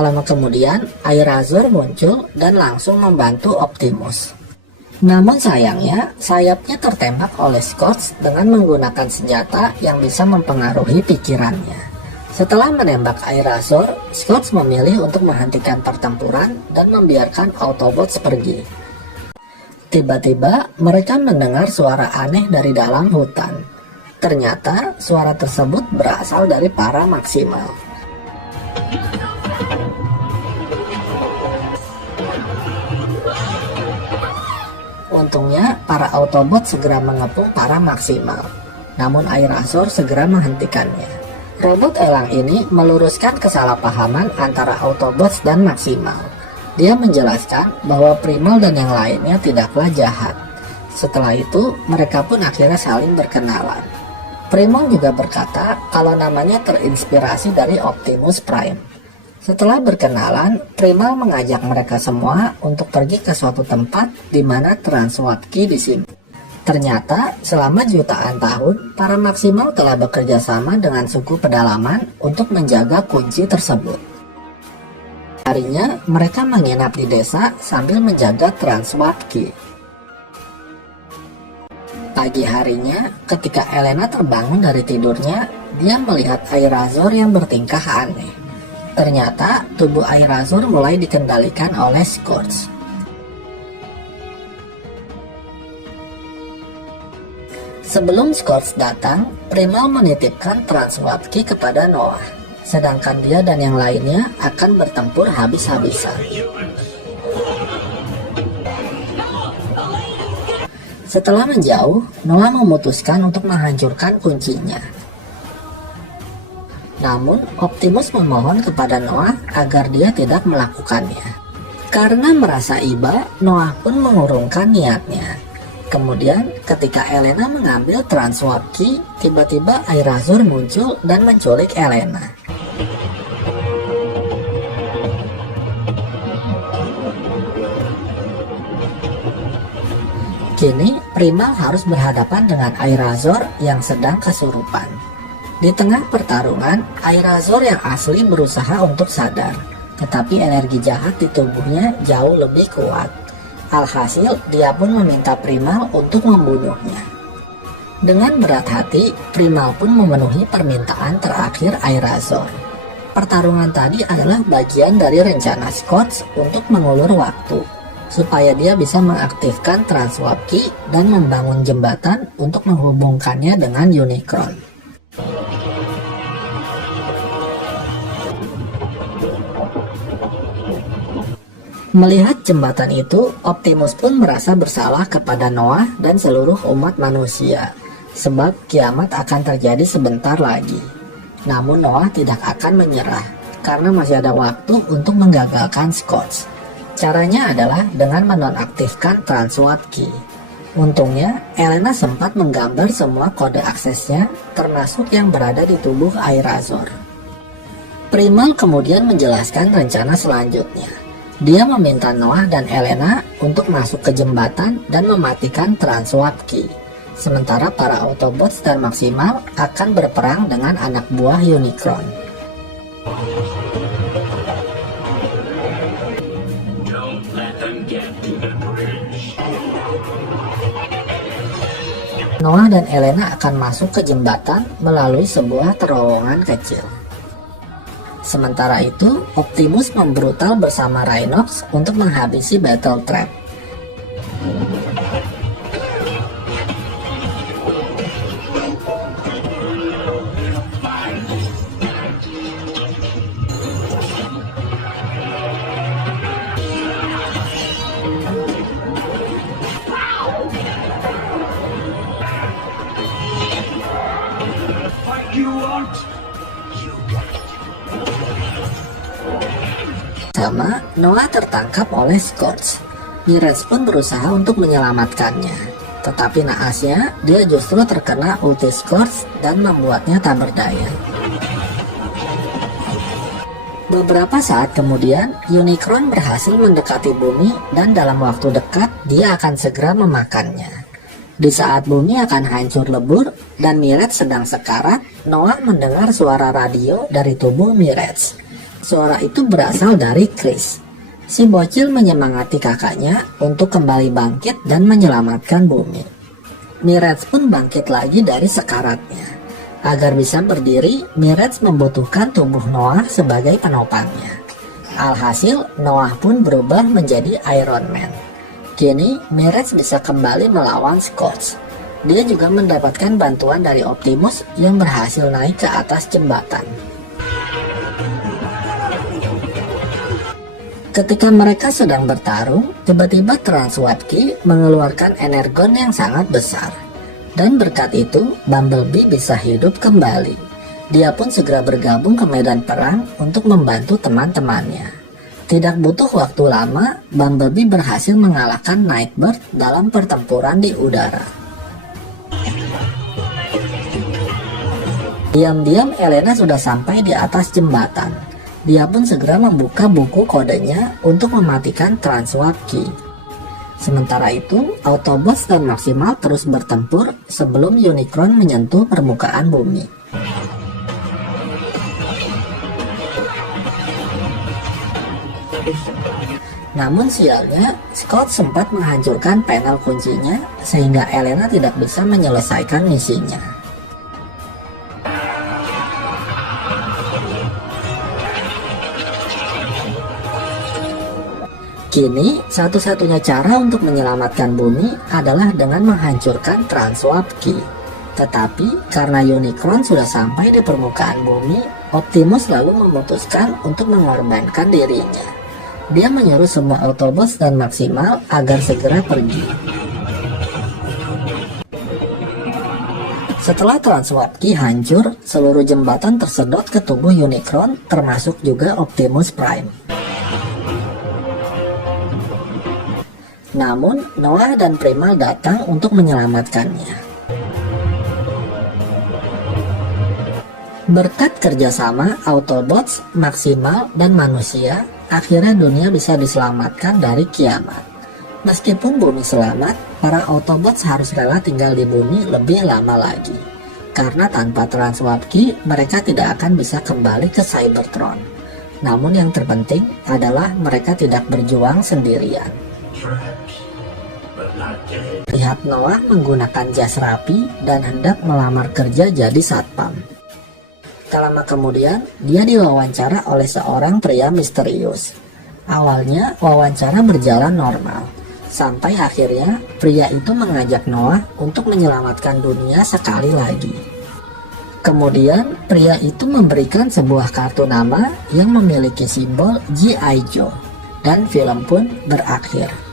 Tak lama kemudian, Airazor muncul dan langsung membantu Optimus. Namun sayangnya, sayapnya tertembak oleh Scourge dengan menggunakan senjata yang bisa mempengaruhi pikirannya. Setelah menembak Airazor, Scourge memilih untuk menghentikan pertempuran dan membiarkan Autobots pergi. Tiba-tiba, mereka mendengar suara aneh dari dalam hutan. Ternyata, suara tersebut berasal dari para Maximal. Untungnya, para Autobot segera mengepung para Maximal. Namun Airazor segera menghentikannya. Robot elang ini meluruskan kesalahpahaman antara Autobots dan Maximal. Dia menjelaskan bahwa Primal dan yang lainnya tidaklah jahat. Setelah itu, mereka pun akhirnya saling berkenalan. Primal juga berkata kalau namanya terinspirasi dari Optimus Prime. Setelah berkenalan, Primal mengajak mereka semua untuk pergi ke suatu tempat di mana Transwatki disimpan. Ternyata, selama jutaan tahun, para Maximal telah bekerja sama dengan suku pedalaman untuk menjaga kunci tersebut. Harinya, mereka menginap di desa sambil menjaga Transwatki. Pagi harinya, ketika Elena terbangun dari tidurnya, dia melihat Airazor yang bertingkah aneh. Ternyata, tubuh Airazor mulai dikendalikan oleh Scourge. Sebelum Scourge datang, Primal menitipkan Transwatki kepada Noah, sedangkan dia dan yang lainnya akan bertempur habis-habisan. Setelah menjauh, Noah memutuskan untuk menghancurkan kuncinya. Namun, Optimus memohon kepada Noah agar dia tidak melakukannya. Karena merasa iba, Noah pun mengurungkan niatnya. Kemudian, ketika Elena mengambil Transwatki, tiba-tiba Airazor muncul dan menculik Elena. Kini, Primal harus berhadapan dengan Airazor yang sedang kesurupan. Di tengah pertarungan, Airazor yang asli berusaha untuk sadar, tetapi energi jahat di tubuhnya jauh lebih kuat. Alhasil, dia pun meminta Primal untuk membunuhnya. Dengan berat hati, Primal pun memenuhi permintaan terakhir Airazor. Pertarungan tadi adalah bagian dari rencana Scourge untuk mengulur waktu, supaya dia bisa mengaktifkan Transwatki dan membangun jembatan untuk menghubungkannya dengan Unicron. Melihat jembatan itu, Optimus pun merasa bersalah kepada Noah dan seluruh umat manusia, sebab kiamat akan terjadi sebentar lagi. Namun Noah tidak akan menyerah, karena masih ada waktu untuk menggagalkan Scourge. Caranya adalah dengan menonaktifkan Transwatki. Untungnya, Elena sempat menggambar semua kode aksesnya, termasuk yang berada di tubuh Airazor. Primal kemudian menjelaskan rencana selanjutnya. Dia meminta Noah dan Elena untuk masuk ke jembatan dan mematikan Transwatki. Sementara para Autobots dan Maximal akan berperang dengan anak buah Unicron. Noah dan Elena akan masuk ke jembatan melalui sebuah terowongan kecil. Sementara itu, Optimus membrutal bersama Rhinox untuk menghabisi Battle Trap. Sama, Noah tertangkap oleh Scourge. Mirage pun berusaha untuk menyelamatkannya. Tetapi naasnya, dia justru terkena ulti Scourge dan membuatnya tak berdaya. Beberapa saat kemudian, Unicron berhasil mendekati bumi dan dalam waktu dekat, dia akan segera memakannya. Di saat bumi akan hancur lebur dan Mirage sedang sekarat, Noah mendengar suara radio dari tubuh Mirage. Suara itu berasal dari Chris. Si bocil menyemangati kakaknya untuk kembali bangkit dan menyelamatkan bumi. Mirage pun bangkit lagi dari sekaratnya. Agar bisa berdiri, Mirage membutuhkan tubuh Noah sebagai penopangnya. Alhasil, Noah pun berubah menjadi Iron Man. Kini, Mirage bisa kembali melawan Scourge. Dia juga mendapatkan bantuan dari Optimus yang berhasil naik ke atas jembatan. Ketika mereka sedang bertarung, tiba-tiba Transwatki mengeluarkan energon yang sangat besar. Dan berkat itu, Bumblebee bisa hidup kembali. Dia pun segera bergabung ke medan perang untuk membantu teman-temannya. Tidak butuh waktu lama, Bumblebee berhasil mengalahkan Nightbird dalam pertempuran di udara. Diam-diam Elena sudah sampai di atas jembatan. Dia pun segera membuka buku kodenya untuk mematikan Transwarp Key. Sementara itu, Autobots dan Maximal terus bertempur sebelum Unicron menyentuh permukaan bumi. Namun sialnya, Scott sempat menghancurkan panel kuncinya sehingga Elena tidak bisa menyelesaikan misinya. Kini, satu-satunya cara untuk menyelamatkan bumi adalah dengan menghancurkan Transwarp Key. Tetapi, karena Unicron sudah sampai di permukaan bumi, Optimus lalu memutuskan untuk mengorbankan dirinya. Dia menyuruh semua Autobots dan Maximal agar segera pergi. Setelah Transwarp Key hancur, seluruh jembatan tersedot ke tubuh Unicron, termasuk juga Optimus Prime. Namun, Noah dan Primal datang untuk menyelamatkannya. Berkat kerjasama Autobots, Maximal, dan manusia, akhirnya dunia bisa diselamatkan dari kiamat. Meskipun bumi selamat, para Autobots harus rela tinggal di bumi lebih lama lagi. Karena tanpa Transwarp Key, mereka tidak akan bisa kembali ke Cybertron. Namun yang terpenting adalah mereka tidak berjuang sendirian. Lihat Noah menggunakan jas rapi dan hendak melamar kerja jadi satpam. Tak lama kemudian, dia diwawancara oleh seorang pria misterius. Awalnya, wawancara berjalan normal. Sampai akhirnya, pria itu mengajak Noah untuk menyelamatkan dunia sekali lagi. Kemudian, pria itu memberikan sebuah kartu nama yang memiliki simbol G.I. Joe. Dan film pun berakhir.